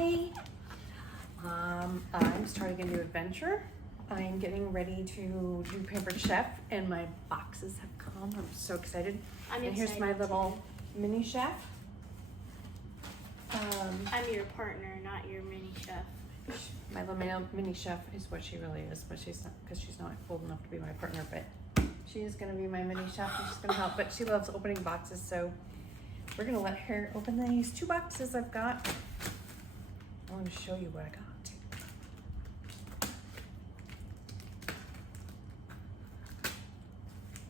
Hi. I'm starting a new adventure. I'm getting ready to do Pampered Chef, and my boxes have come. I'm so excited. And here's my little mini chef. I'm your partner, not your mini chef. My little mini chef is what she really is, but she's not, because she's not old enough to be my partner, but she is going to be my mini chef, and she's going to help. But she loves opening boxes, so we're going to let her open these 2 boxes I've got. I want to show you what I got.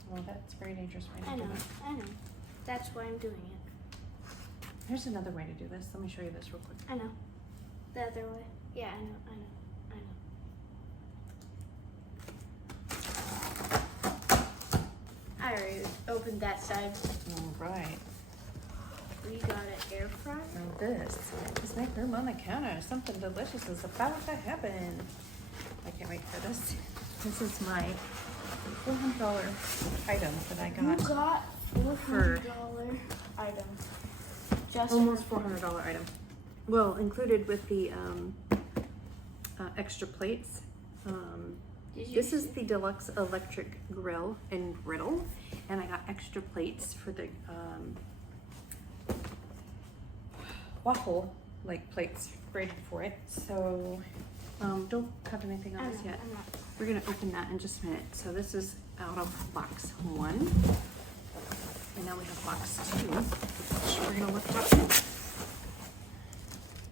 Well, that's very dangerous way to do it. I know. That's why I'm doing it. Here's another way to do this. Let me show you this real quick. I know. The other way. Yeah, I know. I already opened that side. All right. We got an air fryer. Now this is my room on the counter. Something delicious is about to happen. I can't wait for this. This is my $400 item that I got. You got $400 item. Just almost $400 item. Well, included with the extra plates. This is the Deluxe electric grill and griddle, and I got extra plates for the waffle plates rated for it. So don't cut anything on this yet. We're gonna open that in just a minute. So this is out of box 1, and now we have box 2, which we're gonna look up.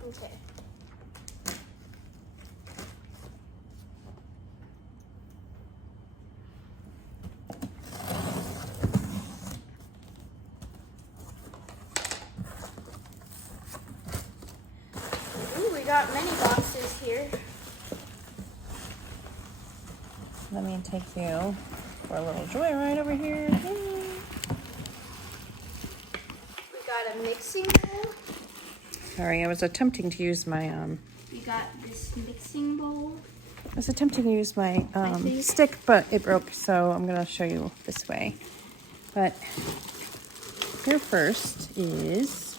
Okay. Ooh, we got many boxes here. Let me take you for a little joyride over here. We got a mixing bowl. Sorry, I was attempting to use my We got this mixing bowl. I was attempting to use my stick, but it broke, so I'm gonna show you this way. But here first is,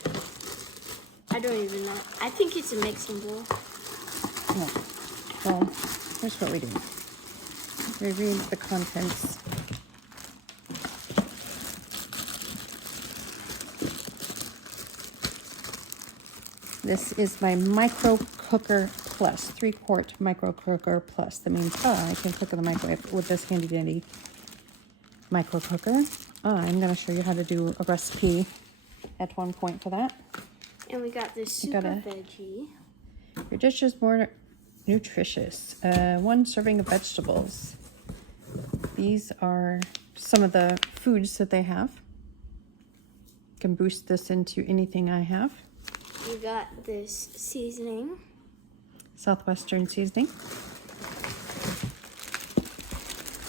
I don't even know. I think it's a mixing bowl. well, here's what we do. We read the contents. This is my Micro Cooker Plus, 3-quart Micro Cooker Plus. That means I can cook in the microwave with this handy dandy micro cooker. I'm going to show you how to do a recipe at one point for that. And we got this super veggie. Your dish is more nutritious. 1 serving of vegetables. These are some of the foods that they have. Can boost this into anything I have. We got this seasoning. Southwestern Seasoning.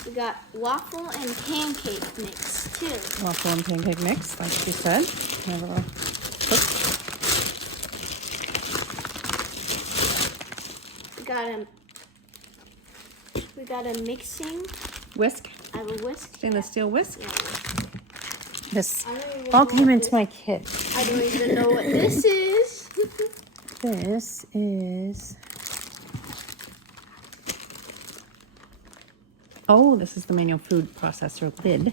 We got waffle and pancake mix too. Waffle and pancake mix, like she said. We got a mixing Whisk. I have a whisk. Stainless steel whisk. Yeah. This all came into my kit. I don't even know what this is. This is... Oh, this is the manual food processor lid.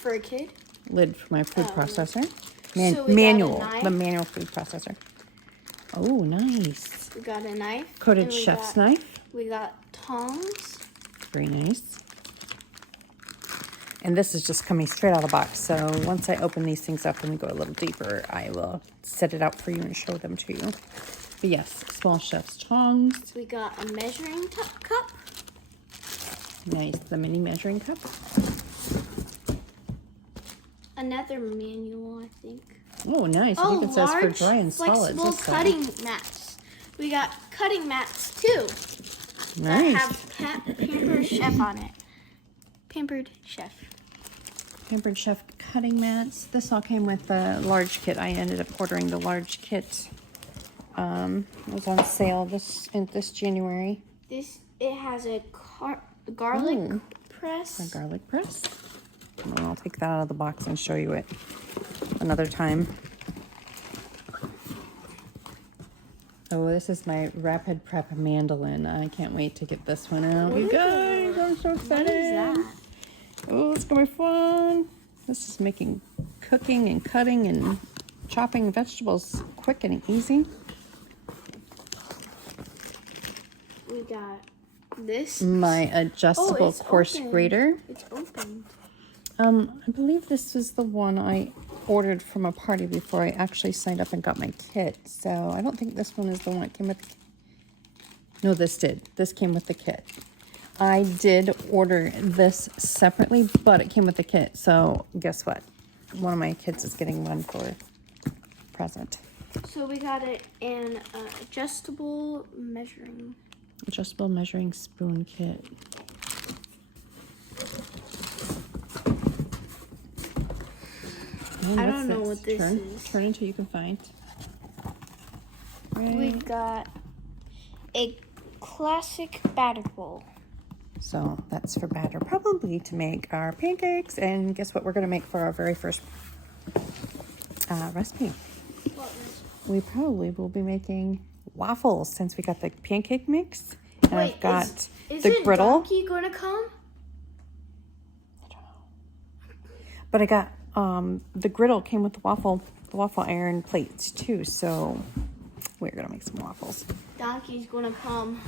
For a kid? Lid for my food processor. So we manual, got a knife. the manual food processor. Oh, nice. We got a knife. Coated chef's knife. We got tongs. Very nice. And this is just coming straight out of the box. So once I open these things up and we go a little deeper, I will set it out for you and show them to you. But yes, small chef's tongs. We got a measuring cup. Nice, the mini measuring cup. Another manual, I think. Oh, nice. It even says for dry and solids. Flexible cutting mats. We got cutting mats too. Nice. That have Pampered Chef on it. Pampered Chef. Pampered Chef cutting mats. This all came with the large kit. I ended up ordering the large kit. It was on sale this January. It has a garlic press. A garlic press. And I'll take that out of the box and show you it another time. So this is my rapid prep Mandoline. I can't wait to get this one out. You guys, I'm so excited. What is that? Oh, it's gonna be fun. This is making cooking and cutting and chopping vegetables quick and easy. We got this. My adjustable coarse grater. It's opened. I believe this was the one I ordered from a party before I actually signed up and got my kit. So I don't think this one is the one that came with the kit. No, this did. This came with the kit. I did order this separately, but it came with the kit. So guess what? One of my kids is getting one for present. So we got an adjustable measuring spoon kit. I don't know what this is. Turn until you can find. Right. We got a classic batter bowl. So that's for batter, probably to make our pancakes. And guess what we're going to make for our very first recipe? What We probably will be making waffles since we got the pancake mix. And I've got is the griddle. Donkey going to come? I don't know. But I got the griddle came with the waffle iron plates too. So we're going to make some waffles. Donkey's going to come.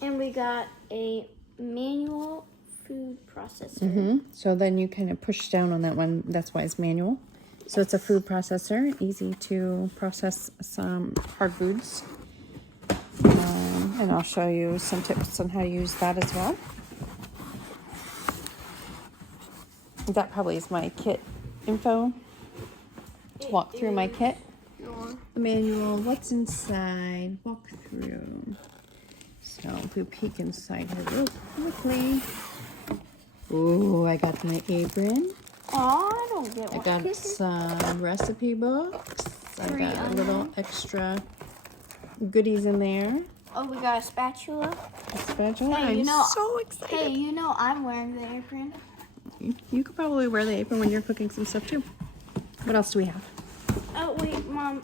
And we got a manual food processor. So then you kind of push down on that one. That's why it's manual. So it's a food processor, easy to process some hard foods. And I'll show you some tips on how to use that as well. That probably is my kit info to walk through my kit. The manual, what's inside, walk through. So if we peek inside here real quickly. Ooh, I got my apron. Oh, I don't get I one. got some recipe books. I got a little extra goodies in there. Oh, we got a spatula. A spatula. Hey, I'm so excited. Hey, you know I'm wearing the apron. You could probably wear the apron when you're cooking some stuff too. What else do we have? Oh, wait, Mom.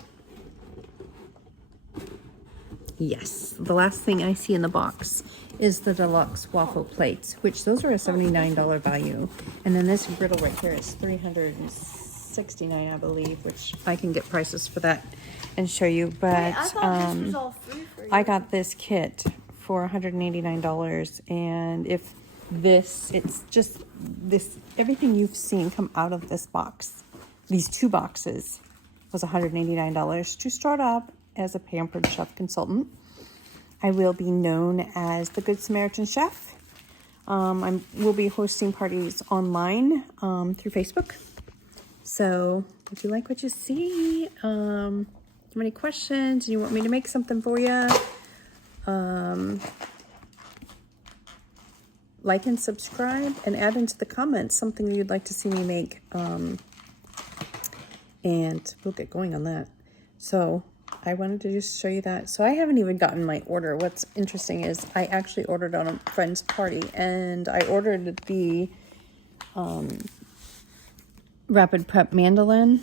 Yes, the last thing I see in the box is the Deluxe waffle plates, which those are a $79 value. And then this griddle right here is $369, I believe, which I can get prices for that and show you. But Wait, I thought this was all free for you. I got this kit for $189, and if this, it's just this, everything you've seen come out of this box, these two boxes, was $189 to start up as a Pampered Chef Consultant. I will be known as the Good Samaritan Chef. I will be hosting parties online through Facebook. So if you like what you see, if you have any questions, you want me to make something for you, like and subscribe and add into the comments something you'd like to see me make. And we'll get going on that. So I wanted to just show you that. So I haven't even gotten my order. What's interesting is I actually ordered on a friend's party, and I ordered the rapid prep Mandoline.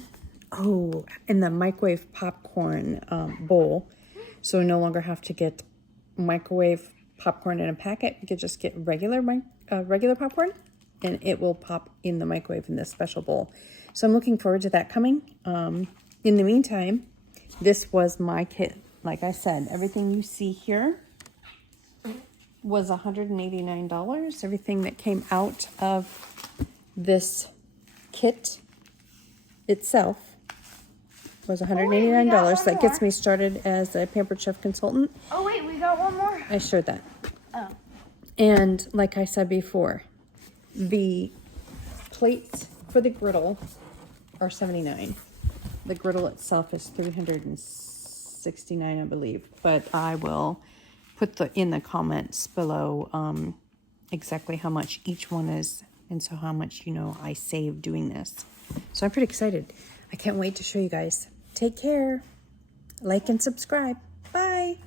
Oh, and the microwave popcorn bowl. So we no longer have to get microwave popcorn in a packet. We could just get regular popcorn, and it will pop in the microwave in this special bowl. So I'm looking forward to that coming. In the meantime, this was my kit. Like I said, everything you see here was $189. Everything that came out of this kit itself was $189. That gets me started as a Pampered Chef Consultant. Oh, wait, we got one more. I showed that. Oh. And like I said before, the plates for the griddle are $79. The griddle itself is $369, I believe. But I will put in the comments below exactly how much each one is, and so how much I saved doing this. So I'm pretty excited. I can't wait to show you guys. Take care. Like and subscribe. Bye.